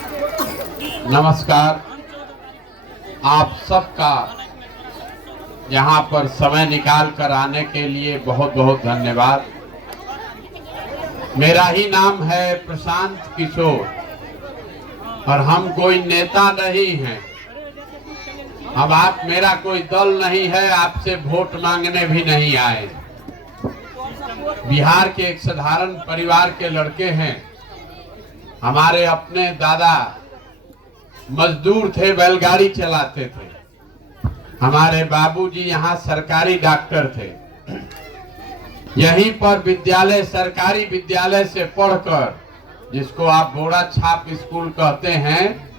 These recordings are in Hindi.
नमस्कार। आप सबका यहाँ पर समय निकाल कर आने के लिए बहुत बहुत धन्यवाद। मेरा ही नाम है प्रशांत किशोर और हम कोई नेता नहीं हैं। अब आप मेरा कोई दल नहीं है, आपसे वोट मांगने भी नहीं आए। बिहार के एक साधारण परिवार के लड़के हैं। हमारे अपने दादा मजदूर थे, बैलगाड़ी चलाते थे। हमारे बाबूजी यहाँ सरकारी डॉक्टर थे। यहीं पर विद्यालय, सरकारी विद्यालय से पढ़कर, जिसको आप बोरा छाप स्कूल कहते हैं,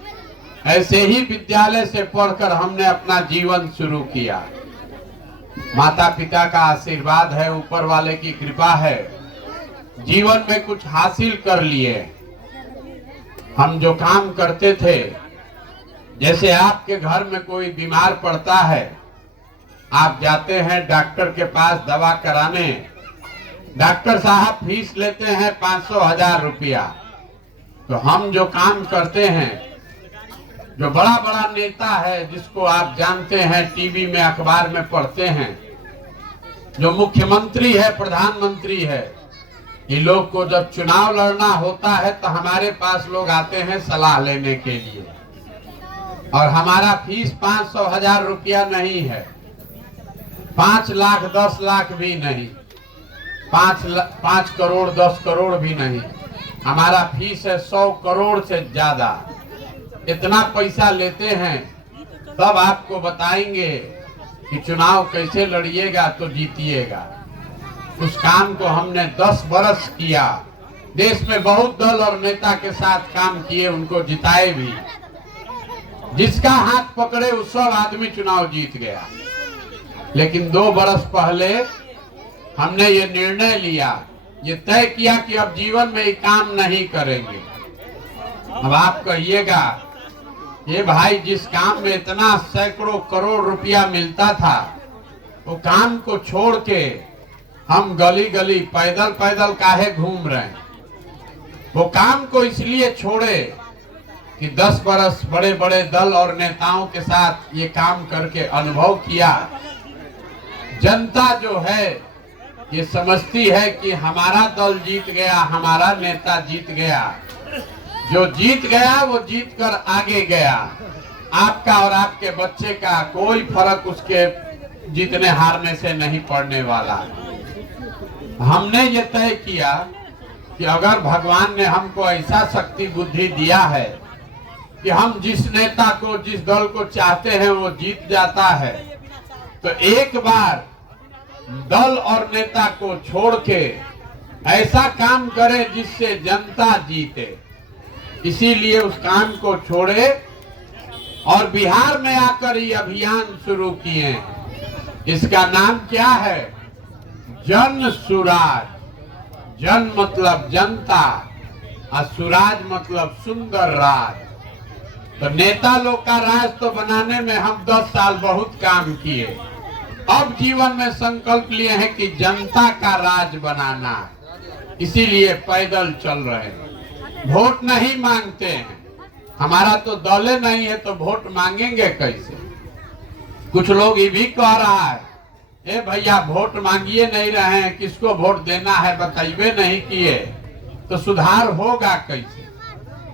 ऐसे ही विद्यालय से पढ़कर हमने अपना जीवन शुरू किया। माता पिता का आशीर्वाद है, ऊपर वाले की कृपा है, जीवन में कुछ हासिल कर लिए। हम जो काम करते थे, जैसे आपके घर में कोई बीमार पड़ता है, आप जाते हैं डॉक्टर के पास दवा कराने, डॉक्टर साहब फीस लेते हैं 500-1000 रुपया। तो हम जो काम करते हैं, जो बड़ा बड़ा नेता है जिसको आप जानते हैं, टीवी में अखबार में पढ़ते हैं, जो मुख्यमंत्री है, प्रधानमंत्री है, ये लोग को जब चुनाव लड़ना होता है तो हमारे पास लोग आते हैं सलाह लेने के लिए। और हमारा फीस 500-1000 रुपया नहीं है, 5 लाख 10 लाख भी नहीं, 5 करोड़ 10 करोड़ भी नहीं। हमारा फीस है 100 करोड़ से ज्यादा। इतना पैसा लेते हैं, तब आपको बताएंगे कि चुनाव कैसे लड़िएगा तो जीतिएगा। उस काम को हमने 10 बरस किया। देश में बहुत दल और नेता के साथ काम किए, उनको जिताए भी। जिसका हाथ पकड़े उस सब आदमी चुनाव जीत गया। लेकिन 2 बरस पहले हमने ये निर्णय लिया, ये तय किया कि अब जीवन में ये काम नहीं करेंगे। अब आप कहिएगा, ये भाई जिस काम में इतना सैकड़ों करोड़ रुपया मिलता था, वो काम को छोड़ के हम गली गली पैदल पैदल काहे घूम रहे हैं? वो काम को इसलिए छोड़े कि 10 बरस बड़े बड़े दल और नेताओं के साथ ये काम करके अनुभव किया। जनता जो है ये समझती है कि हमारा दल जीत गया, हमारा नेता जीत गया। जो जीत गया वो जीत कर आगे गया। आपका और आपके बच्चे का कोई फर्क उसके जीतने हारने से नहीं पड़ने वाला। हमने ये तय किया कि अगर भगवान ने हमको ऐसा शक्ति बुद्धि दिया है कि हम जिस नेता को, जिस दल को चाहते हैं वो जीत जाता है, तो एक बार दल और नेता को छोड़ के ऐसा काम करे जिससे जनता जीते। इसीलिए उस काम को छोड़े और बिहार में आकर ये अभियान शुरू किए। इसका नाम क्या है? जन सुराज। जन मतलब जनता और सुराज मतलब सुंदर राज। तो नेता लोग का राज तो बनाने में हम 10 साल बहुत काम किए। अब जीवन में संकल्प लिए हैं कि जनता का राज बनाना, इसीलिए पैदल चल रहे हैं। वोट नहीं मांगते हैं, हमारा तो दौले नहीं है तो वोट मांगेंगे कैसे? कुछ लोग ये भी कह रहा है, ए भैया वोट मांगिए नहीं रहे हैं, किसको वोट देना है बताइए नहीं किए तो सुधार होगा कैसे?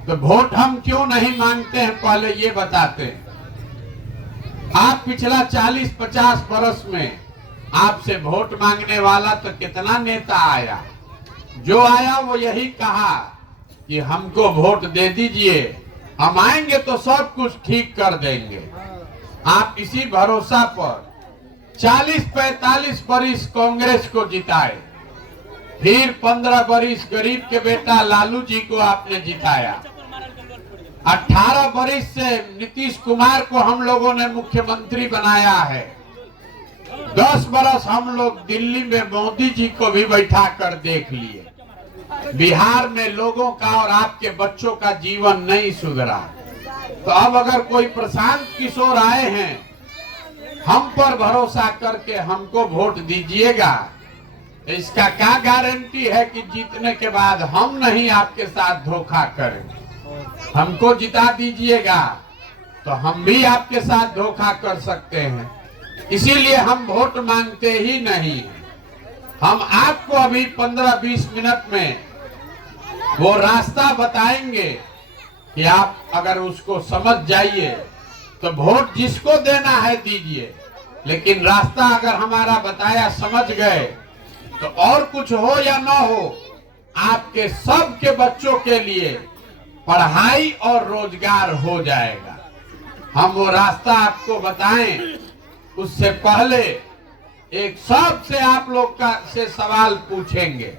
तो वोट हम क्यों नहीं मांगते हैं, पहले ये बताते हैं। आप पिछला 40-50 बरस में आपसे वोट मांगने वाला तो कितना नेता आया? जो आया वो यही कहा कि हमको वोट दे दीजिए, हम आएंगे तो सब कुछ ठीक कर देंगे। आप इसी भरोसा पर 40-45 बरिस कांग्रेस को जिताए, फिर 15 बरिस गरीब के बेटा लालू जी को आपने जिताया। 18 बरिस से नीतीश कुमार को हम लोगों ने मुख्यमंत्री बनाया है। 10 बरस हम लोग दिल्ली में मोदी जी को भी बैठा कर देख लिए। बिहार में लोगों का और आपके बच्चों का जीवन नहीं सुधरा। तो अब अगर कोई प्रशांत किशोर आए हैं, हम पर भरोसा करके हमको वोट दीजिएगा, इसका क्या गारंटी है कि जीतने के बाद हम नहीं आपके साथ धोखा करें? हमको जिता दीजिएगा तो हम भी आपके साथ धोखा कर सकते हैं, इसीलिए हम वोट मांगते ही नहीं। हम आपको अभी 15-20 मिनट में वो रास्ता बताएंगे कि आप अगर उसको समझ जाइए तो वोट जिसको देना है दीजिए, लेकिन रास्ता अगर हमारा बताया समझ गए तो और कुछ हो या ना हो, आपके सबके बच्चों के लिए पढ़ाई और रोजगार हो जाएगा। हम वो रास्ता आपको बताएं, उससे पहले एक सबसे आप लोग का से सवाल पूछेंगे,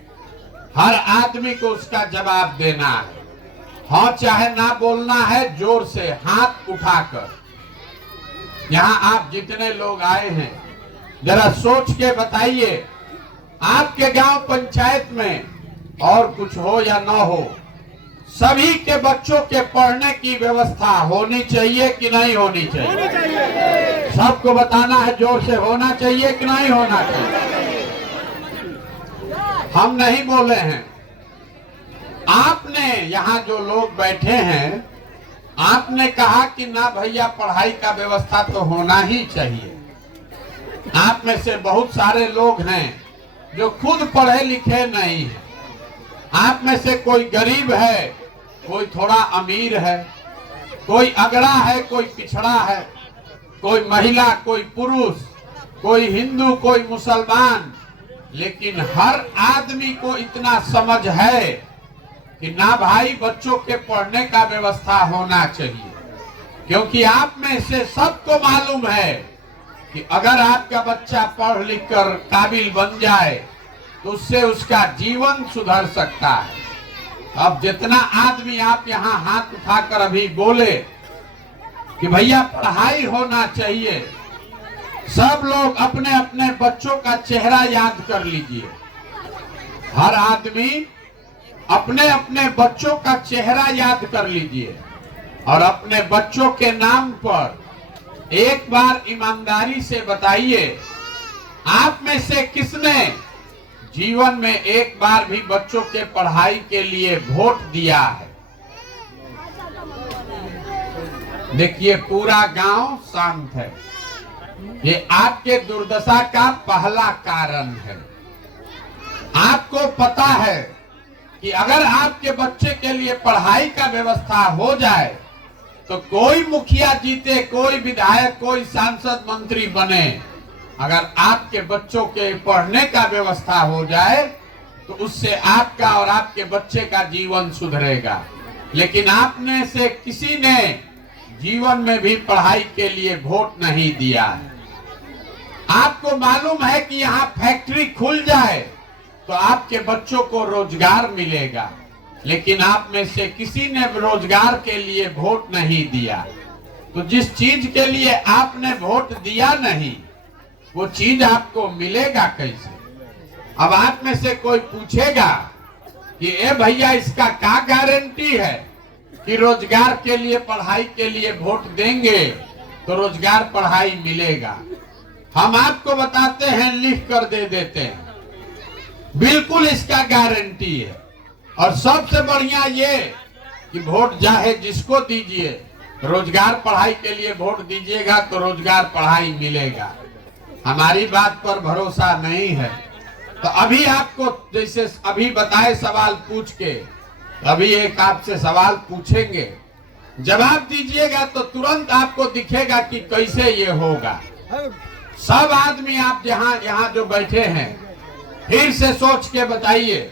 हर आदमी को उसका जवाब देना है। हाँ चाहे ना बोलना है, जोर से हाथ उठाकर। यहाँ आप जितने लोग आए हैं जरा सोच के बताइए, आपके गांव पंचायत में और कुछ हो या ना हो, सभी के बच्चों के पढ़ने की व्यवस्था होनी चाहिए कि नहीं होनी चाहिए? सबको बताना है जोर से, होना चाहिए कि नहीं होना चाहिए? हम नहीं बोले हैं। आपने यहाँ जो लोग बैठे हैं, आपने कहा कि ना भैया पढ़ाई का व्यवस्था तो होना ही चाहिए। आप में से बहुत सारे लोग हैं जो खुद पढ़े लिखे नहीं हैं। आप में से कोई गरीब है, कोई थोड़ा अमीर है, कोई अगड़ा है, कोई पिछड़ा है, कोई महिला, कोई पुरुष, कोई हिंदू, कोई मुसलमान, लेकिन हर आदमी को इतना समझ है कि ना भाई बच्चों के पढ़ने का व्यवस्था होना चाहिए। क्योंकि आप में से सबको मालूम है कि अगर आपका बच्चा पढ़ लिख कर काबिल बन जाए तो उससे उसका जीवन सुधर सकता है। अब जितना आदमी आप यहाँ हाथ उठाकर अभी बोले कि भैया पढ़ाई होना चाहिए, सब लोग अपने अपने बच्चों का चेहरा याद कर लीजिए। हर आदमी अपने अपने बच्चों का चेहरा याद कर लीजिए और अपने बच्चों के नाम पर एक बार ईमानदारी से बताइए, आप में से किसने जीवन में एक बार भी बच्चों के पढ़ाई के लिए वोट दिया है? देखिए पूरा गांव शांत है। ये आपके दुर्दशा का पहला कारण है। आपको पता है कि अगर आपके बच्चे के लिए पढ़ाई का व्यवस्था हो जाए तो कोई मुखिया जीते, कोई विधायक, कोई सांसद, मंत्री बने, अगर आपके बच्चों के पढ़ने का व्यवस्था हो जाए तो उससे आपका और आपके बच्चे का जीवन सुधरेगा। लेकिन आपने से किसी ने जीवन में भी पढ़ाई के लिए वोट नहीं दिया है। आपको मालूम है कि यहाँ फैक्ट्री खुल जाए तो आपके बच्चों को रोजगार मिलेगा, लेकिन आप में से किसी ने रोजगार के लिए वोट नहीं दिया। तो जिस चीज के लिए आपने वोट दिया नहीं, वो चीज आपको मिलेगा कैसे? अब आप में से कोई पूछेगा कि ए भैया इसका क्या गारंटी है कि रोजगार के लिए, पढ़ाई के लिए वोट देंगे तो रोजगार पढ़ाई मिलेगा? हम आपको बताते हैं, लिख कर दे देते हैं, बिल्कुल इसका गारंटी है। और सबसे बढ़िया ये कि वोट चाहे जिसको दीजिए, रोजगार पढ़ाई के लिए वोट दीजिएगा तो रोजगार पढ़ाई मिलेगा। हमारी बात पर भरोसा नहीं है तो अभी आपको जैसे अभी बताए सवाल पूछ के, अभी एक आपसे सवाल पूछेंगे, जवाब दीजिएगा तो तुरंत आपको दिखेगा कि कैसे ये होगा। सब आदमी आप यहाँ जो बैठे हैं, फिर से सोच के बताइए,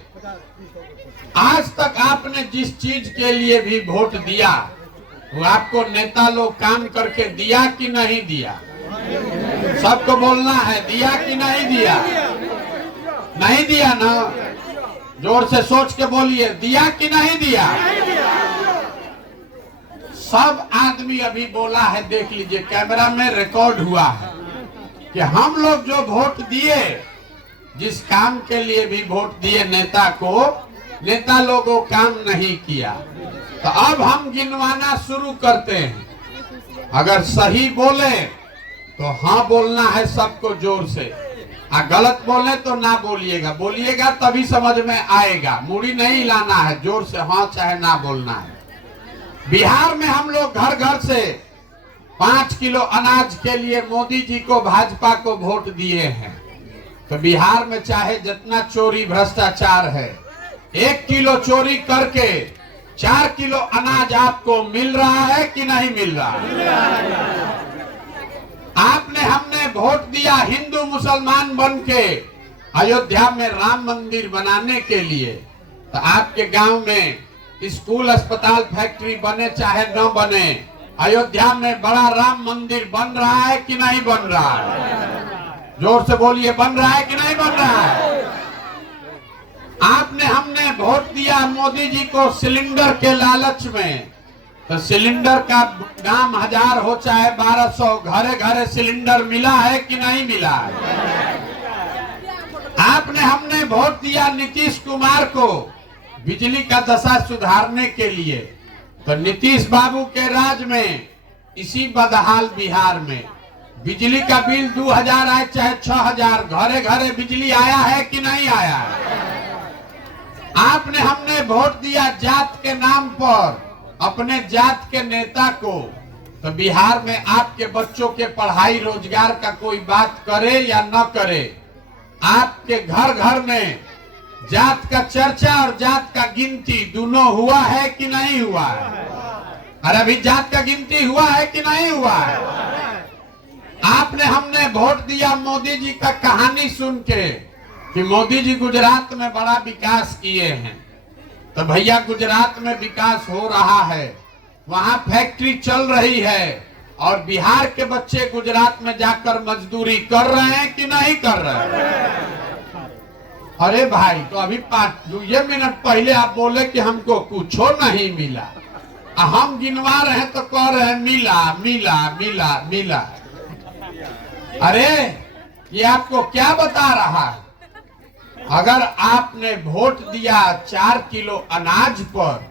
आज तक आपने जिस चीज के लिए भी वोट दिया वो आपको नेता लोग काम करके दिया कि नहीं दिया? सबको बोलना है, दिया कि नहीं दिया? नहीं दिया ना? जोर से सोच के बोलिए, दिया कि नहीं दिया? सब आदमी अभी बोला है, देख लीजिए कैमरा में रिकॉर्ड हुआ है कि हम लोग जो वोट दिए, जिस काम के लिए भी वोट दिए नेता को, नेता लोगों काम नहीं किया। तो अब हम गिनवाना शुरू करते हैं। अगर सही बोले तो हाँ बोलना है सबको जोर से, और गलत बोले तो ना बोलिएगा। बोलिएगा तभी समझ में आएगा, मुड़ी नहीं हिलाना है, जोर से हाँ चाहे ना बोलना है। बिहार में हम लोग घर घर से 5 किलो अनाज के लिए मोदी जी को, भाजपा को वोट दिए हैं। तो बिहार में चाहे जितना चोरी भ्रष्टाचार है, 1 किलो चोरी करके 4 किलो अनाज आपको मिल रहा है कि नहीं मिल रहा है? आपने हमने वोट दिया हिंदू मुसलमान बन के अयोध्या में राम मंदिर बनाने के लिए। तो आपके गांव में स्कूल, अस्पताल, फैक्ट्री बने चाहे न बने, अयोध्या में बड़ा राम मंदिर बन रहा है कि नहीं बन रहा है? जोर से बोलिए, बन रहा है कि नहीं बन रहा है? आपने हमने वोट दिया मोदी जी को सिलेंडर के लालच में। तो सिलेंडर का दाम 1000 हो चाहे 1200, घरे घरे सिलेंडर मिला है कि नहीं मिला है? आपने हमने वोट दिया नीतीश कुमार को बिजली का दशा सुधारने के लिए। तो नीतीश बाबू के राज में इसी बदहाल बिहार में बिजली का बिल 2000 आए चाहे 6000, घरे घरे बिजली आया है कि नहीं आया है? आपने हमने वोट दिया जात के नाम पर अपने जात के नेता को। तो बिहार में आपके बच्चों के पढ़ाई रोजगार का कोई बात करे या न करे, आपके घर घर में जात का चर्चा और जात का गिनती दोनों हुआ है कि नहीं हुआ है? अरे अभी जात का गिनती हुआ है कि नहीं हुआ है? आपने हमने वोट दिया मोदी जी का कहानी सुन के कि मोदी जी गुजरात में बड़ा विकास किए हैं। तो भैया गुजरात में विकास हो रहा है, वहां फैक्ट्री चल रही है, और बिहार के बच्चे गुजरात में जाकर मजदूरी कर रहे हैं कि नहीं कर रहे हैं? अरे भाई, तो अभी 2 मिनट पहले आप बोले कि हमको कुछ नहीं मिला, हम गिनवा रहे हैं तो कह रहे हैं मिला मिला मिला मिला। अरे ये आपको क्या बता रहा है? अगर आपने वोट दिया 4 किलो अनाज पर,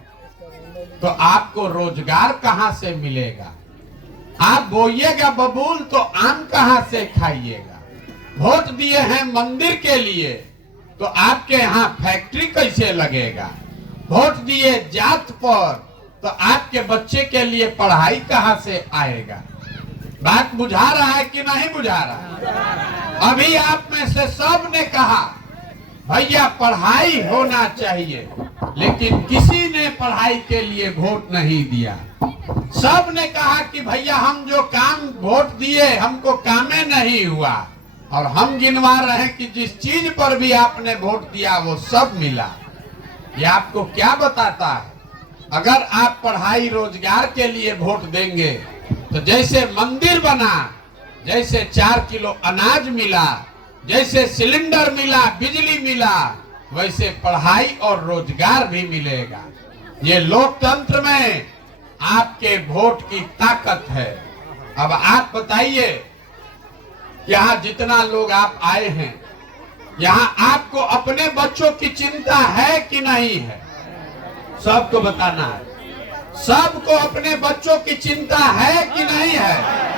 तो आपको रोजगार कहां से मिलेगा? आप बोइएगा बबूल तो आम कहां से खाइएगा? वोट दिए हैं मंदिर के लिए, तो आपके यहाँ फैक्ट्री कैसे लगेगा? वोट दिए जात पर, तो आपके बच्चे के लिए पढ़ाई कहां से आएगा? बात बुझा रहा है कि नहीं बुझा रहा? अभी आप में से सब ने कहा भैया पढ़ाई होना चाहिए, लेकिन किसी ने पढ़ाई के लिए वोट नहीं दिया। सब ने कहा कि भैया हम जो काम वोट दिए हमको कामे नहीं हुआ, और हम गिनवा रहे हैं कि जिस चीज पर भी आपने वोट दिया वो सब मिला। ये आपको क्या बताता है? अगर आप पढ़ाई रोजगार के लिए वोट देंगे तो जैसे मंदिर बना, जैसे 4 किलो अनाज मिला, जैसे सिलेंडर मिला, बिजली मिला, वैसे पढ़ाई और रोजगार भी मिलेगा। ये लोकतंत्र में आपके वोट की ताकत है। अब आप बताइए, यहाँ जितना लोग आप आए हैं, यहाँ आपको अपने बच्चों की चिंता है कि नहीं है? सबको बताना है। सबको अपने बच्चों की चिंता है कि नहीं है?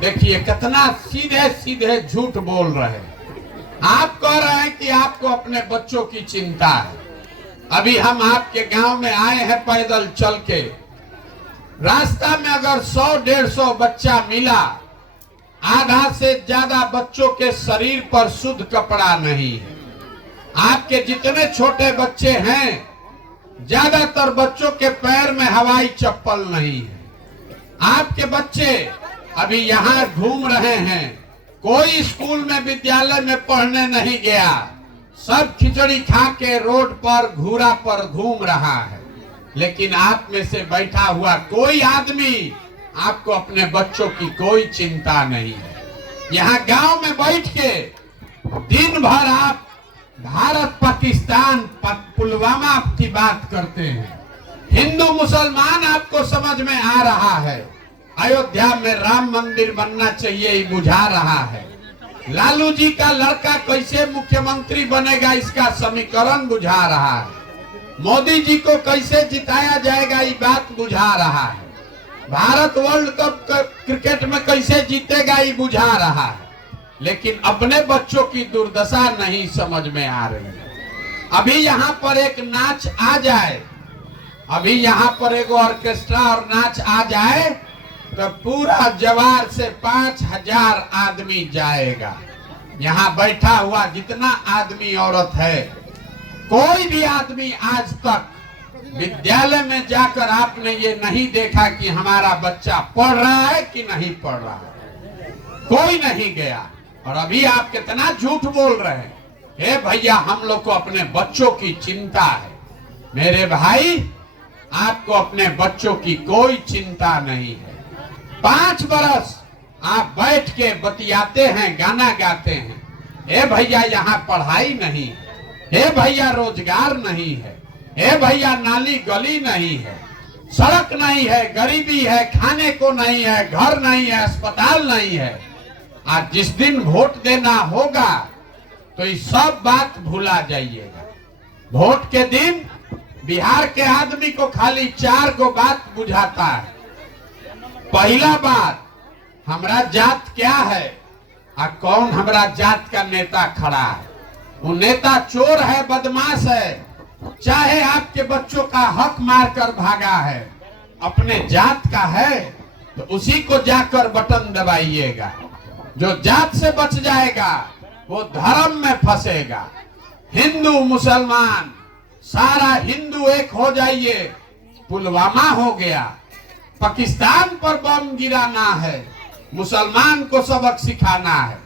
देखिए कितना सीधे सीधे झूठ बोल रहे हैं। आप कह रहे हैं कि आपको अपने बच्चों की चिंता है। अभी हम आपके गांव में आए हैं पैदल चल के, रास्ता में अगर 100-150 बच्चा मिला, आधा से ज्यादा बच्चों के शरीर पर शुद्ध कपड़ा नहीं है। आपके जितने छोटे बच्चे हैं, ज्यादातर बच्चों के पैर में हवाई चप्पल नहीं है। आपके बच्चे अभी यहाँ घूम रहे हैं, कोई स्कूल में विद्यालय में पढ़ने नहीं गया, सब खिचड़ी खा के रोड पर घूरा पर घूम रहा है। लेकिन आप में से बैठा हुआ कोई आदमी, आपको अपने बच्चों की कोई चिंता नहीं है। यहाँ गांव में बैठ के दिन भर आप भारत पाकिस्तान पुलवामा की बात करते हैं। हिंदू मुसलमान आपको समझ में आ रहा है। अयोध्या में राम मंदिर बनना चाहिए ये बुझा रहा है। लालू जी का लड़का कैसे मुख्यमंत्री बनेगा इसका समीकरण बुझा रहा है। मोदी जी को कैसे जिताया जाएगा ये बात बुझा रहा है। भारत वर्ल्ड कप क्रिकेट में कैसे जीतेगा ये बुझा रहा है। लेकिन अपने बच्चों की दुर्दशा नहीं समझ में आ रही है। अभी यहाँ पर एक नाच आ जाए अभी यहाँ पर एक ऑर्केस्ट्रा और नाच आ जाए तो पूरा जवार से 5000 आदमी जाएगा। यहाँ बैठा हुआ जितना आदमी औरत है, कोई भी आदमी आज तक विद्यालय में जाकर आपने ये नहीं देखा कि हमारा बच्चा पढ़ रहा है कि नहीं पढ़ रहा है, कोई नहीं गया। और अभी आप कितना झूठ बोल रहे हैं। हे भैया, हम लोग को अपने बच्चों की चिंता है। मेरे भाई, आपको अपने बच्चों की कोई चिंता नहीं है। 5 बरस आप बैठ के बतियाते हैं, गाना गाते हैं। हे भैया, यहाँ पढ़ाई नहीं है। हे भैया, रोजगार नहीं है। हे भैया, नाली गली नहीं है, सड़क नहीं है, गरीबी है, खाने को नहीं है, घर नहीं है, अस्पताल नहीं है। आज जिस दिन वोट देना होगा तो ये सब बात भुला जाइएगा। वोट के दिन बिहार के आदमी को खाली 4 गो बात बुझाता है। पहला बात, हमारा जात क्या है और कौन हमारा जात का नेता खड़ा है। वो नेता चोर है, बदमाश है, चाहे आपके बच्चों का हक मारकर भागा है, अपने जात का है तो उसी को जाकर बटन दबाइएगा। जो जात से बच जाएगा वो धर्म में फंसेगा। हिंदू मुसलमान सारा हिंदू एक हो जाइए। पुलवामा हो गया, पाकिस्तान पर बम गिराना है, मुसलमान को सबक सिखाना है,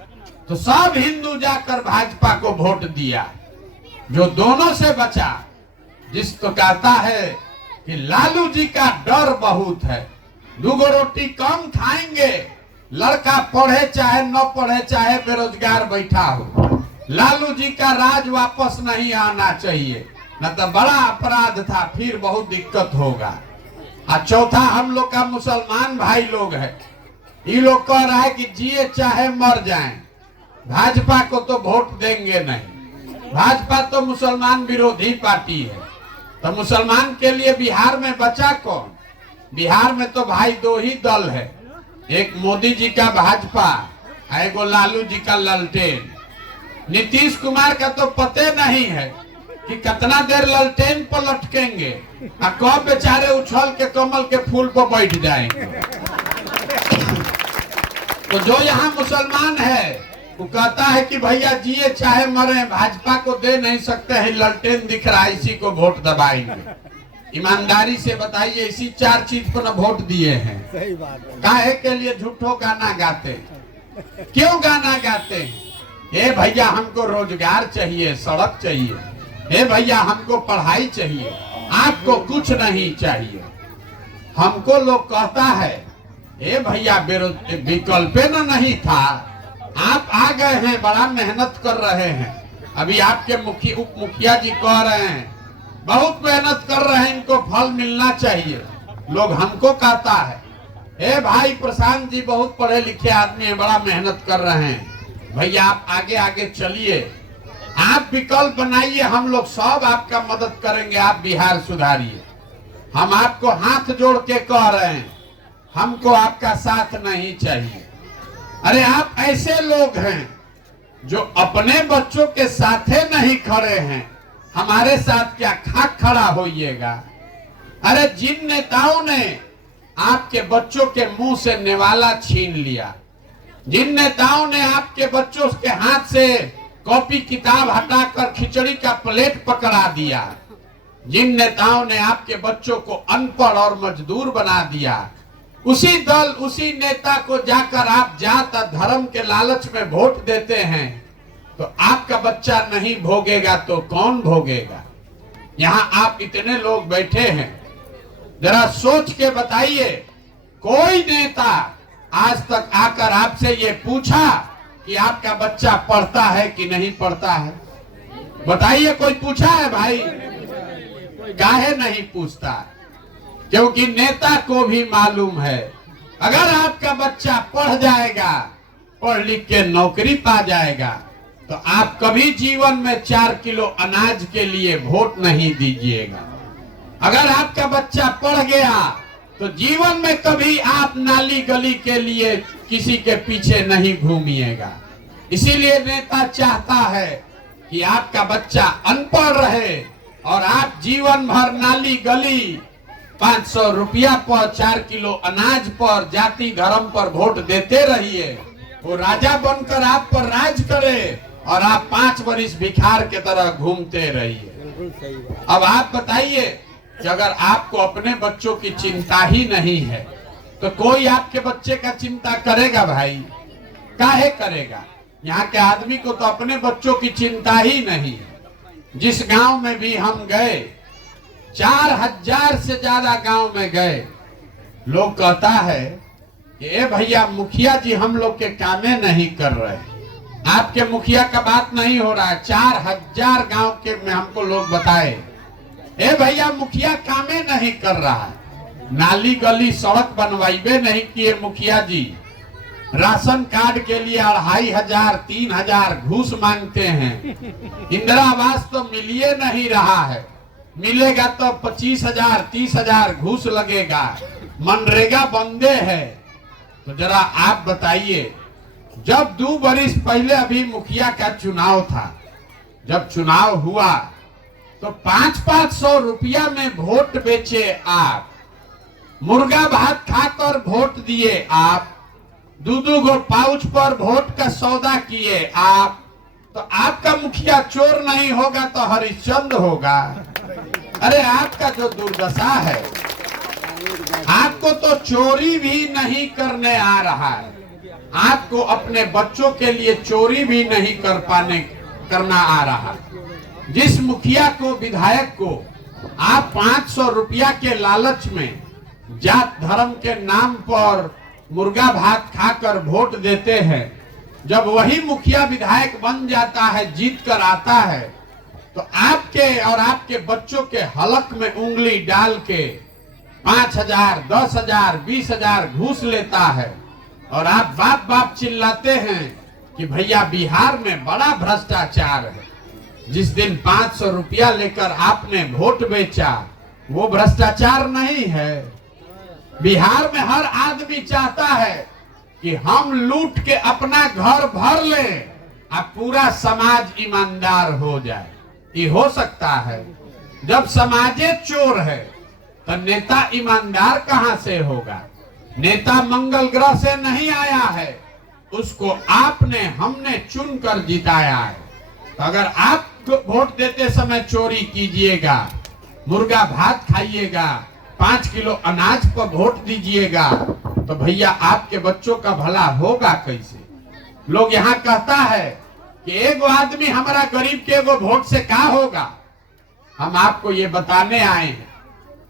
तो सब हिंदू जाकर भाजपा को वोट दिया। जो दोनों से बचा, जिसको कहता है कि लालू जी का डर बहुत है, 2 गो रोटी कम खाएंगे, लड़का पढ़े चाहे न पढ़े, चाहे बेरोजगार बैठा हो, लालू जी का राज वापस नहीं आना चाहिए, न तो बड़ा अपराध था, फिर बहुत दिक्कत होगा। और चौथा, हम लोग का मुसलमान भाई लोग है, ये लोग कह रहा है कि जिए चाहे मर जाएं, भाजपा को तो वोट देंगे नहीं। भाजपा तो मुसलमान विरोधी पार्टी है। तो मुसलमान के लिए बिहार में बचा कौन? बिहार में तो भाई 2 ही दल है, एक मोदी जी का भाजपा, एक लालू जी का ललटेन। नीतीश कुमार का तो पते नहीं है कि कितना देर ललटेन पर लटकेंगे और कब बेचारे उछल के कमल के फूल पर बैठ जाएंगे। तो जो यहाँ मुसलमान है वो कहता है कि भैया जिए चाहे मरे, भाजपा को दे नहीं सकते हैं, ललटेन दिख रहा है, इसी को वोट दबाएंगे। ईमानदारी से बताइए, इसी 4 चीज पर न वोट दिए हैं। सही बात है। काहे के लिए झूठो गाना गाते हैं? क्यों गाना गाते हैं? हे भैया, हमको रोजगार चाहिए, सड़क चाहिए। हे भैया, हमको पढ़ाई चाहिए, आपको कुछ नहीं चाहिए। हमको लोग कहता है, हे भैया, विकल्प न नहीं था, आप आ गए हैं, बड़ा मेहनत कर रहे हैं। अभी आपके उप मुखिया जी कह रहे हैं बहुत मेहनत कर रहे हैं, इनको फल मिलना चाहिए। लोग हमको कहता है, हे भाई प्रशांत जी बहुत पढ़े लिखे आदमी हैं, बड़ा मेहनत कर रहे हैं, भैया आप आगे आगे चलिए, आप विकल्प बनाइए, हम लोग सब आपका मदद करेंगे, आप बिहार सुधारिए। हम आपको हाथ जोड़ के कह रहे हैं, हमको आपका साथ नहीं चाहिए। अरे आप ऐसे लोग हैं जो अपने बच्चों के साथे नहीं खड़े हैं, हमारे साथ क्या खाक खड़ा होइएगा। अरे जिन नेताओं ने आपके बच्चों के मुंह से निवाला छीन लिया, जिन नेताओं ने आपके बच्चों के हाथ से कॉपी किताब हटाकर खिचड़ी का प्लेट पकड़ा दिया, जिन नेताओं ने आपके बच्चों को अनपढ़ और मजदूर बना दिया, उसी दल उसी नेता को जाकर आप जात और धर्म के लालच में वोट देते हैं। तो आपका बच्चा नहीं भोगेगा तो कौन भोगेगा? यहाँ आप इतने लोग बैठे हैं, जरा सोच के बताइए, कोई नेता आज तक आकर आपसे ये पूछा कि आपका बच्चा पढ़ता है कि नहीं पढ़ता है? बताइए, कोई पूछा है भाई? काहे नहीं पूछता? क्योंकि नेता को भी मालूम है, अगर आपका बच्चा पढ़ जाएगा, पढ़ लिख के नौकरी पा जाएगा, तो आप कभी जीवन में 4 किलो अनाज के लिए वोट नहीं दीजिएगा। अगर आपका बच्चा पढ़ गया तो जीवन में कभी आप नाली गली के लिए किसी के पीछे नहीं घूमिएगा। इसीलिए नेता चाहता है कि आपका बच्चा अनपढ़ रहे और आप जीवन भर नाली गली 500 रुपया पर, 4 किलो अनाज पर, जाति धर्म पर वोट देते रहिए। वो राजा बनकर आप पर राज करे और आप 5 वर्ष भिखार के तरह घूमते रहिए। अब आप बताइए कि अगर आपको अपने बच्चों की चिंता ही नहीं है तो कोई आपके बच्चे का चिंता करेगा भाई? काहे करेगा? यहाँ के आदमी को तो अपने बच्चों की चिंता ही नहीं है। जिस गांव में भी हम गए, 4000 से ज्यादा गांव में गए, लोग कहता है कि ए भैया मुखिया जी हम लोग के कामे नहीं कर रहे, आपके मुखिया का बात नहीं हो रहा है। 4000 गांव के में हमको लोग बताए, ए भैया मुखिया कामे नहीं कर रहा है, नाली गली सड़क बनवाइबे नहीं किए मुखिया जी, राशन कार्ड के लिए 2500 3000 घूस मांगते हैं, इंदिरा आवास तो मिलिए नहीं रहा है, मिलेगा तो 25,000 30,000 घूस लगेगा, मनरेगा बंदे है। तो जरा आप बताइए, जब 2 वर्ष पहले अभी मुखिया का चुनाव था, जब चुनाव हुआ तो 500 रुपया में वोट बेचे आप, मुर्गा भात खाकर वोट दिए आप, 2 गो पाउच पर वोट का सौदा किए आप, तो आपका मुखिया चोर नहीं होगा तो हरिश्चंद्र होगा। अरे आपका जो दुर्दशा है, आपको तो चोरी भी नहीं करने आ रहा है, आपको अपने बच्चों के लिए चोरी भी नहीं करना आ रहा। जिस मुखिया को, विधायक को आप 500 रुपया के लालच में जात धर्म के नाम पर मुर्गा भात खाकर वोट देते हैं, जब वही मुखिया विधायक बन जाता है, जीत कर आता है, तो आपके और आपके बच्चों के हलक में उंगली डाल के 5000 10,000 20,000 घूस लेता है और आप बाप बाप चिल्लाते हैं कि भैया बिहार में बड़ा भ्रष्टाचार है। जिस दिन 500 रुपया लेकर आपने वोट बेचा, वो भ्रष्टाचार नहीं है। बिहार में हर आदमी चाहता है कि हम लूट के अपना घर भर लें, अब पूरा समाज ईमानदार हो जाए। ये हो सकता है? जब समाजे चोर है तो नेता ईमानदार कहां से होगा? नेता मंगल ग्रह से नहीं आया है, उसको आपने हमने चुनकर जिताया है। तो अगर आप वोट देते समय चोरी कीजिएगा, मुर्गा भात खाइएगा, 5 किलो अनाज पर वोट दीजिएगा, तो भैया आपके बच्चों का भला होगा कैसे? लोग यहाँ कहता है कि एगो आदमी हमारा गरीब के एगो वोट से क्या होगा। हम आपको ये बताने आए हैं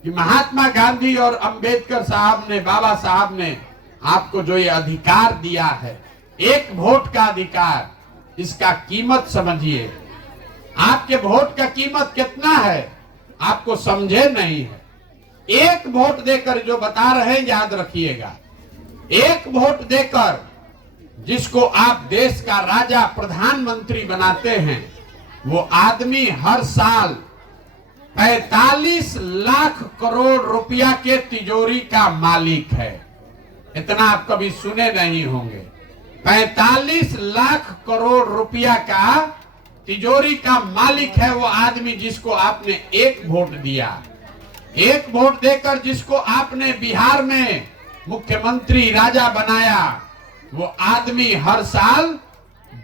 कि महात्मा गांधी और अंबेडकर साहब ने, बाबा साहब ने आपको जो ये अधिकार दिया है, 1 वोट का अधिकार, इसका कीमत समझिए। आपके वोट का कीमत कितना है आपको समझे नहीं है। 1 वोट देकर, जो बता रहे हैं याद रखिएगा, 1 वोट देकर जिसको आप देश का राजा प्रधानमंत्री बनाते हैं, वो आदमी हर साल 45 लाख करोड़ रुपया के तिजोरी का मालिक है। इतना आप कभी सुने नहीं होंगे। 45 लाख करोड़ रुपया का तिजोरी का मालिक है वो आदमी, जिसको आपने 1 वोट दिया। 1 वोट देकर जिसको आपने बिहार में मुख्यमंत्री राजा बनाया, वो आदमी हर साल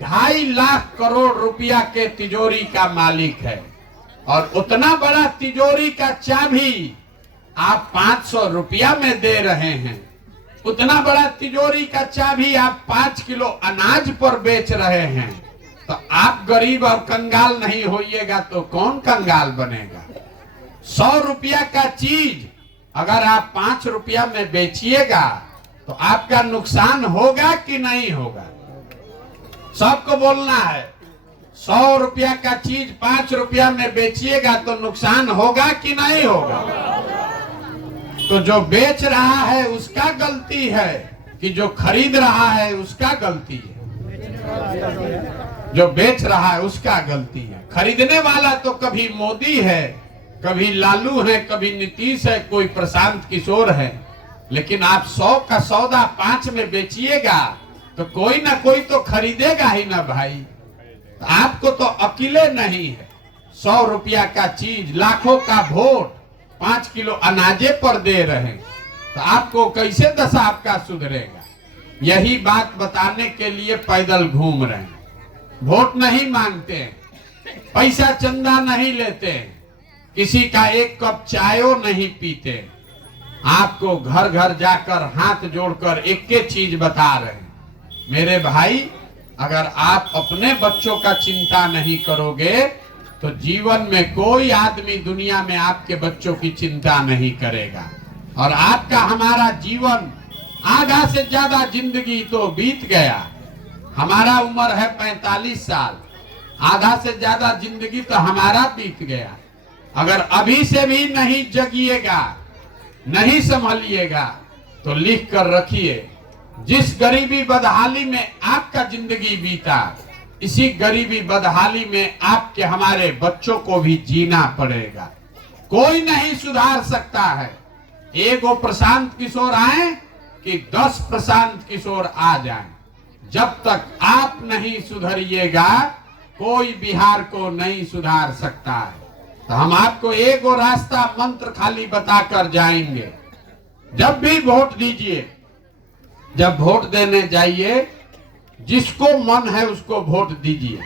2.5 लाख करोड़ रुपया के तिजोरी का मालिक है। और उतना बड़ा तिजोरी का चाबी आप 500 रुपया में दे रहे हैं। उतना बड़ा तिजोरी का चाबी आप 5 किलो अनाज पर बेच रहे हैं। तो आप गरीब और कंगाल नहीं होइएगा तो कौन कंगाल बनेगा? 100 रुपया का चीज अगर आप 5 रुपया में बेचिएगा तो आपका नुकसान होगा कि नहीं होगा? सबको बोलना है। 100 रुपया का चीज 5 रुपया में बेचिएगा तो नुकसान होगा कि नहीं होगा? तो जो बेच रहा है उसका गलती है कि जो खरीद रहा है उसका गलती है? जो बेच रहा है उसका गलती है। खरीदने वाला तो कभी मोदी है, कभी लालू है, कभी नीतीश है, कोई प्रशांत किशोर है। लेकिन आप 100 का सौदा 5 में बेचिएगा तो कोई ना कोई तो खरीदेगा ही ना भाई। आपको तो अकेले नहीं है। 100 रुपया का चीज, लाखों का वोट 5 किलो अनाजे पर दे रहे हैं, तो आपको कैसे दशा आपका सुधरेगा? यही बात बताने के लिए पैदल घूम रहे हैं। वोट नहीं मांगते हैं, पैसा चंदा नहीं लेते, किसी का एक कप चायो नहीं पीते। आपको घर घर जाकर हाथ जोड़कर एक एक चीज बता रहे हैं। मेरे भाई, अगर आप अपने बच्चों का चिंता नहीं करोगे तो जीवन में कोई आदमी दुनिया में आपके बच्चों की चिंता नहीं करेगा। और आपका हमारा जीवन आधा से ज्यादा जिंदगी तो बीत गया। हमारा उम्र है 45 साल, आधा से ज्यादा जिंदगी तो हमारा बीत गया। अगर अभी से भी नहीं जगिएगा, नहीं संभलिएगा, तो लिख कर रखिए, जिस गरीबी बदहाली में आपका जिंदगी बीता, इसी गरीबी बदहाली में आपके हमारे बच्चों को भी जीना पड़ेगा। कोई नहीं सुधार सकता है। एगो प्रशांत किशोर आए कि 10 प्रशांत किशोर आ जाएं। जब तक आप नहीं सुधरिएगा, कोई बिहार को नहीं सुधार सकता है। तो हम आपको एक और रास्ता मंत्र खाली बताकर जाएंगे। जब भी वोट दीजिए, जब वोट देने जाइए, जिसको मन है उसको वोट दीजिए,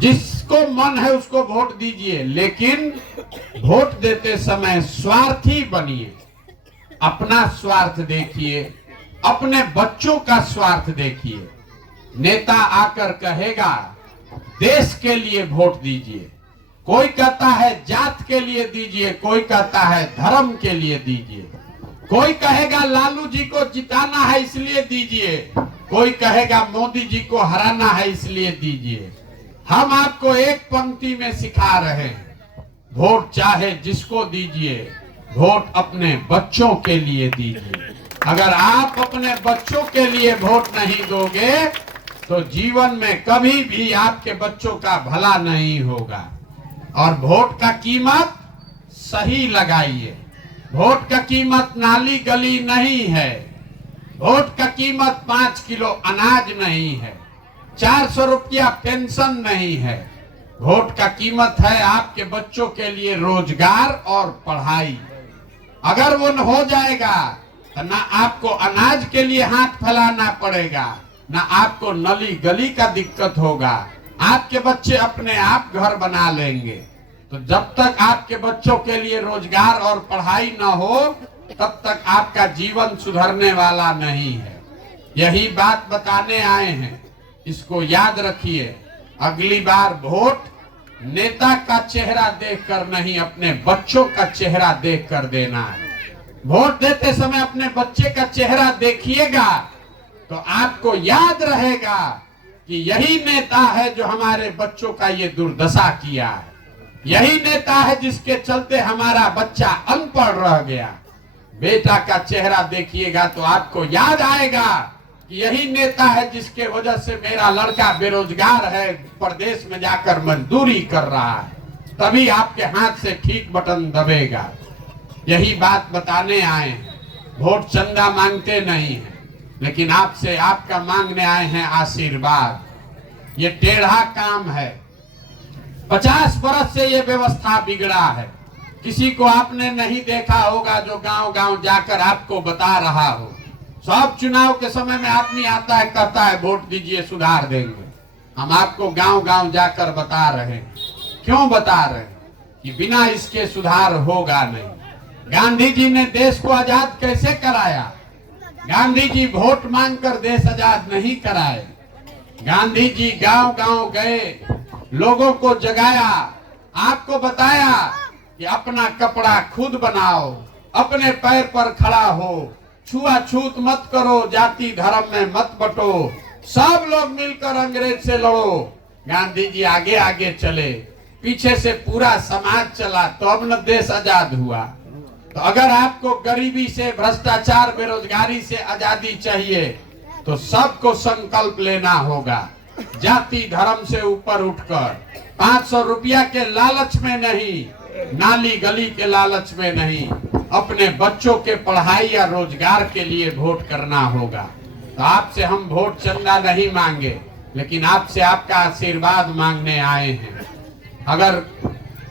जिसको मन है उसको वोट दीजिए, लेकिन वोट देते समय स्वार्थी बनिए। अपना स्वार्थ देखिए, अपने बच्चों का स्वार्थ देखिए। नेता आकर कहेगा देश के लिए वोट दीजिए, कोई कहता है जात के लिए दीजिए, कोई कहता है धर्म के लिए दीजिए, कोई कहेगा लालू जी को जिताना है इसलिए दीजिए, कोई कहेगा मोदी जी को हराना है इसलिए दीजिए। हम आपको एक पंक्ति में सिखा रहे हैं, वोट चाहे जिसको दीजिए, वोट अपने बच्चों के लिए दीजिए। अगर आप अपने बच्चों के लिए वोट नहीं दोगे तो जीवन में कभी भी आपके बच्चों का भला नहीं होगा। और वोट का कीमत सही लगाइए। वोट का कीमत नाली गली नहीं है, वोट का कीमत 5 किलो अनाज नहीं है, 400 रुपया पेंशन नहीं है। वोट का कीमत है आपके बच्चों के लिए रोजगार और पढ़ाई। अगर वो न हो जाएगा तो ना आपको अनाज के लिए हाथ फैलाना पड़ेगा, ना आपको नली गली का दिक्कत होगा। आपके बच्चे अपने आप घर बना लेंगे। तो जब तक आपके बच्चों के लिए रोजगार और पढ़ाई न हो, तब तक आपका जीवन सुधरने वाला नहीं है। यही बात बताने आए हैं, इसको याद रखिए। अगली बार वोट नेता का चेहरा देखकर नहीं, अपने बच्चों का चेहरा देखकर देना है। वोट देते समय अपने बच्चे का चेहरा देखिएगा तो आपको याद रहेगा कि यही नेता है जो हमारे बच्चों का ये दुर्दशा किया है, यही नेता है जिसके चलते हमारा बच्चा अनपढ़ रह गया। बेटा का चेहरा देखिएगा तो आपको याद आएगा कि यही नेता है जिसके वजह से मेरा लड़का बेरोजगार है, प्रदेश में जाकर मजदूरी कर रहा है। तभी आपके हाथ से ठीक बटन दबेगा। यही बात बताने आए हैं। वोट चंदा मांगते नहीं है, लेकिन आपसे आपका मांगने आए हैं आशीर्वाद। ये टेढ़ा काम है, 50 बरस से ये व्यवस्था बिगड़ा है। किसी को आपने नहीं देखा होगा जो गांव गांव जाकर आपको बता रहा हो। सब चुनाव के समय में आदमी आता है, कहता है वोट दीजिए सुधार देंगे। हम आपको गांव गांव जाकर बता रहे हैं। क्यों बता रहे हैं? कि बिना इसके सुधार होगा नहीं। गांधी जी ने देश को आजाद कैसे कराया? गांधी जी वोट मांगकर देश आजाद नहीं कराए। गांधी जी गांव गांव गए, लोगों को जगाया, आपको बताया कि अपना कपड़ा खुद बनाओ, अपने पैर पर खड़ा हो, छुआछूत मत करो, जाति धर्म में मत बटो, सब लोग मिलकर अंग्रेज से लड़ो। गांधी जी आगे आगे चले, पीछे से पूरा समाज चला, तो अब न देश आजाद हुआ। तो अगर आपको गरीबी से, भ्रष्टाचार, बेरोजगारी से आजादी चाहिए तो सबको संकल्प लेना होगा। जाति धर्म से ऊपर उठकर 500 रुपया के लालच में नहीं, नाली गली के लालच में नहीं, अपने बच्चों के पढ़ाई या रोजगार के लिए वोट करना होगा। तो आपसे हम वोट चंदा नहीं मांगे, लेकिन आपसे आपका आशीर्वाद मांगने आए हैं। अगर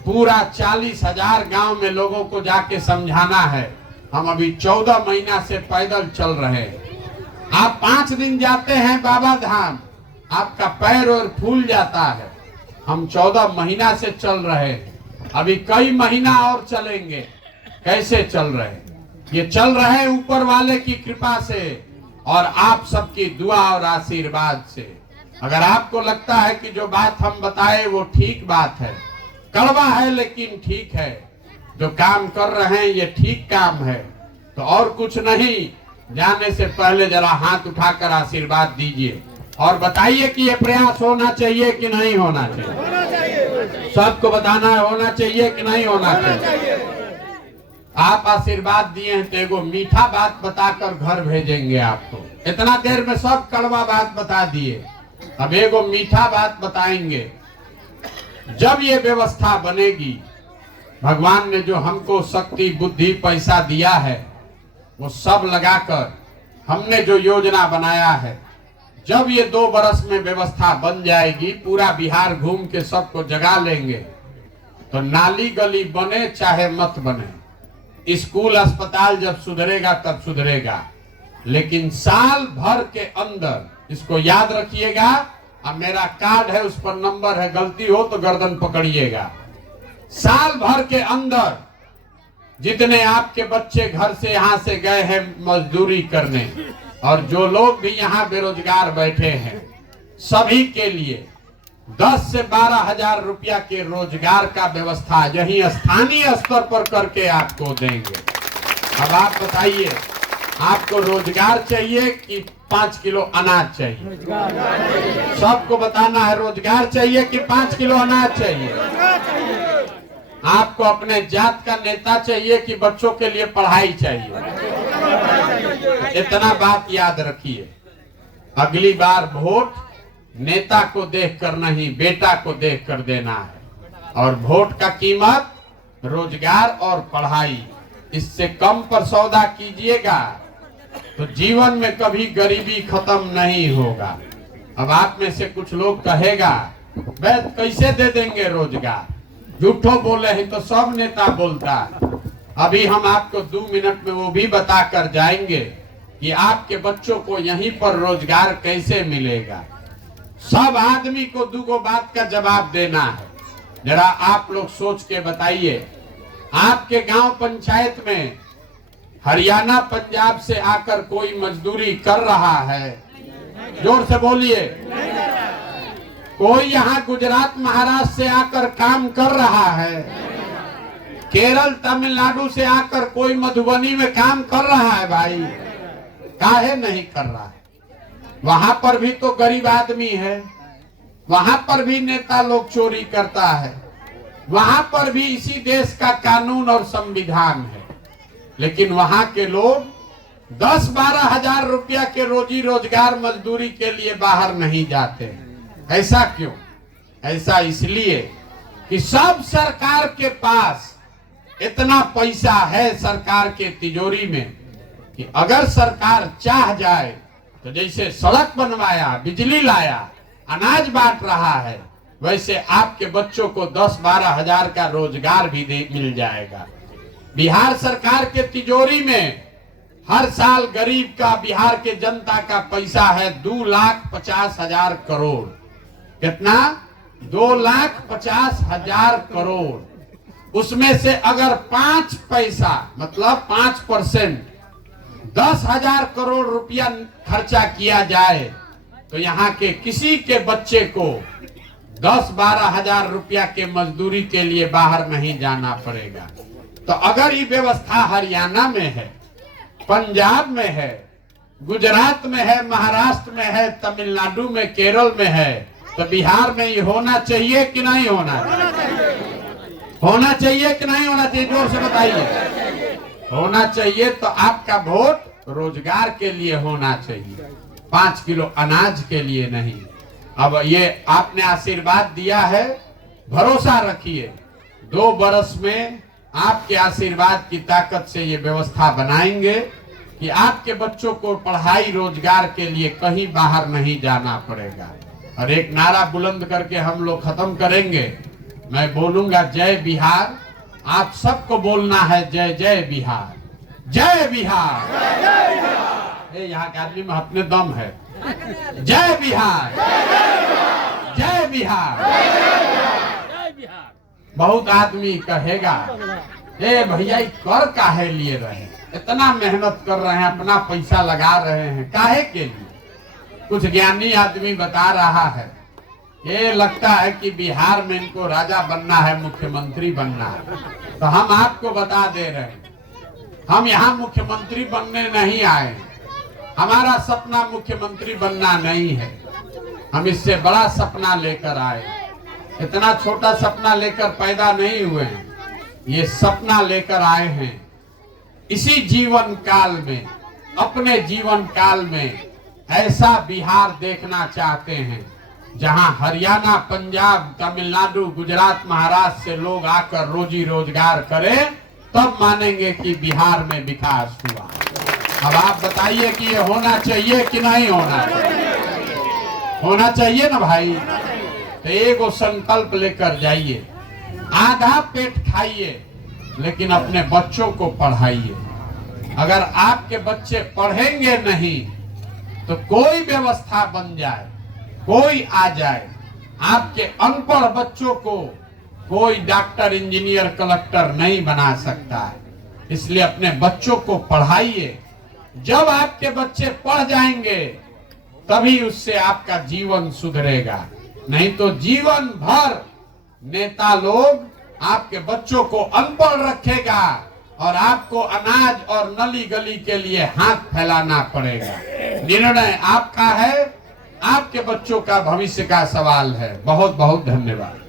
पूरा 40,000 गांव में लोगों को जाके समझाना है। हम अभी 14 महीना से पैदल चल रहे हैं। आप 5 दिन जाते हैं बाबा धाम, आपका पैर और फूल जाता है। हम 14 महीना से चल रहे हैं, अभी कई महीना और चलेंगे। कैसे चल रहे हैं? ये चल रहे हैं ऊपर वाले की कृपा से और आप सबकी दुआ और आशीर्वाद से। अगर आपको लगता है कि जो बात हम बताए वो ठीक बात है, कड़वा है लेकिन ठीक है, जो काम कर रहे हैं ये ठीक काम है, तो और कुछ नहीं, जाने से पहले जरा हाथ उठाकर आशीर्वाद दीजिए और बताइए कि ये प्रयास होना चाहिए कि नहीं होना चाहिए। सबको बताना है होना चाहिए कि नहीं होना चाहिए। आप आशीर्वाद दिए हैं तो एगो मीठा बात बताकर घर भेजेंगे आपको। इतना देर में सब कड़वा बात बता दिए, अब एगो मीठा बात बताएंगे। जब ये व्यवस्था बनेगी, भगवान ने जो हमको शक्ति बुद्धि पैसा दिया है वो सब लगाकर हमने जो योजना बनाया है, जब ये 2 बरस में व्यवस्था बन जाएगी, पूरा बिहार घूम के सबको जगा लेंगे, तो नाली गली बने चाहे मत बने, स्कूल अस्पताल जब सुधरेगा तब सुधरेगा, लेकिन साल भर के अंदर, इसको याद रखिएगा, अब मेरा कार्ड है उस पर नंबर है, गलती हो तो गर्दन पकड़िएगा। साल भर के अंदर जितने आपके बच्चे घर से यहाँ से गए हैं मजदूरी करने, और जो लोग भी यहाँ बेरोजगार बैठे हैं, सभी के लिए 10 से 12 हजार रुपया के रोजगार का व्यवस्था यही स्थानीय स्तर पर करके आपको देंगे। अब आप बताइए, आपको रोजगार चाहिए कि 5 किलो अनाज चाहिए? सबको बताना है, रोजगार चाहिए कि 5 किलो अनाज चाहिए? आपको अपने जात का नेता चाहिए कि बच्चों के लिए पढ़ाई चाहिए? इतना बात याद रखिए, अगली बार वोट नेता को देखकर नहीं, बेटा को देखकर देना है। और वोट का कीमत रोजगार और पढ़ाई, इससे कम पर सौदा कीजिएगा तो जीवन में कभी गरीबी खत्म नहीं होगा। अब आप में से कुछ लोग कहेगा, वह कैसे दे देंगे रोजगार, झूठो बोले हैं तो सब नेता बोलता है। अभी हम आपको 2 मिनट में वो भी बताकर जाएंगे कि आपके बच्चों को यहीं पर रोजगार कैसे मिलेगा। सब आदमी को 2 बात का जवाब देना है। जरा आप लोग सोच के बताइए, आपके गांव पंचायत में हरियाणा पंजाब से आकर कोई मजदूरी कर रहा है? जोर से बोलिए। कोई यहाँ गुजरात महाराष्ट्र से आकर काम कर रहा है? केरल तमिलनाडु से आकर कोई मधुबनी में काम कर रहा है? भाई काहे नहीं कर रहा है? वहां पर भी तो गरीब आदमी है, वहां पर भी नेता लोग चोरी करता है, वहां पर भी इसी देश का कानून और संविधान है, लेकिन वहां के लोग 10-12 हजार रुपया के रोजी रोजगार मजदूरी के लिए बाहर नहीं जाते। ऐसा क्यों? ऐसा इसलिए कि सब सरकार के पास इतना पैसा है सरकार के तिजोरी में कि अगर सरकार चाह जाए तो जैसे सड़क बनवाया, बिजली लाया, अनाज बांट रहा है, वैसे आपके बच्चों को 10-12 हजार का रोजगार भी मिल जाएगा। बिहार सरकार के तिजोरी में हर साल गरीब का, बिहार के जनता का पैसा है 2,50,000 करोड़। कितना? 2,50,000 करोड़। उसमें से अगर 5 पैसा मतलब 5% 10,000 करोड़ रुपया खर्चा किया जाए तो यहाँ के किसी के बच्चे को 10-12 हजार रुपया के मजदूरी के लिए बाहर नहीं जाना पड़ेगा। तो अगर ये व्यवस्था हरियाणा में है, पंजाब में है, गुजरात में है, महाराष्ट्र में है, तमिलनाडु में, केरल में है, तो बिहार में ये होना चाहिए कि नहीं होना चाहिए? होना चाहिए कि नहीं होना चाहिए? जोर से बताइए। होना चाहिए। तो आपका वोट रोजगार के लिए होना चाहिए, 5 किलो अनाज के लिए नहीं। अब ये आपने आशीर्वाद दिया है, भरोसा रखिए 2 बरस में आपके आशीर्वाद की ताकत से ये व्यवस्था बनाएंगे कि आपके बच्चों को पढ़ाई रोजगार के लिए कहीं बाहर नहीं जाना पड़ेगा। और एक नारा बुलंद करके हम लोग खत्म करेंगे मैं बोलूंगा जय बिहार, आप सबको बोलना है जय जय बिहार, जय बिहार। ये यहाँ के आदमी में अपने दम है। जय बिहार, जय बिहार। बहुत आदमी कहेगा ए भैया कर काहे लिए रहे, इतना मेहनत कर रहे हैं, अपना पैसा लगा रहे हैं, काहे के लिए? कुछ ज्ञानी आदमी बता रहा है, ये लगता है कि बिहार में इनको राजा बनना है, मुख्यमंत्री बनना है। तो हम आपको बता दे रहे हैं, हम यहाँ मुख्यमंत्री बनने नहीं आए। हमारा सपना मुख्यमंत्री बनना नहीं है, हम इससे बड़ा सपना लेकर आए। इतना छोटा सपना लेकर पैदा नहीं हुए हैं, ये सपना लेकर आए हैं। इसी जीवन काल में, अपने जीवन काल में ऐसा बिहार देखना चाहते हैं जहां हरियाणा, पंजाब, तमिलनाडु, गुजरात, महाराष्ट्र से लोग आकर रोजी रोजगार करें, तब मानेंगे कि बिहार में विकास हुआ। अब आप बताइए कि ये होना चाहिए कि नहीं होना चाहिए? होना चाहिए ना भाई। तो एगो संकल्प लेकर जाइए, आधा पेट खाइए लेकिन अपने बच्चों को पढ़ाइए। अगर आपके बच्चे पढ़ेंगे नहीं तो कोई व्यवस्था बन जाए, कोई आ जाए, आपके अनपढ़ बच्चों को कोई डॉक्टर, इंजीनियर, कलेक्टर नहीं बना सकता है। इसलिए अपने बच्चों को पढ़ाइए। जब आपके बच्चे पढ़ जाएंगे तभी उससे आपका जीवन सुधरेगा, नहीं तो जीवन भर नेता लोग आपके बच्चों को अनपढ़ रखेगा और आपको अनाज और नली गली के लिए हाथ फैलाना पड़ेगा। निर्णय आपका है, आपके बच्चों का भविष्य का सवाल है। बहुत बहुत धन्यवाद।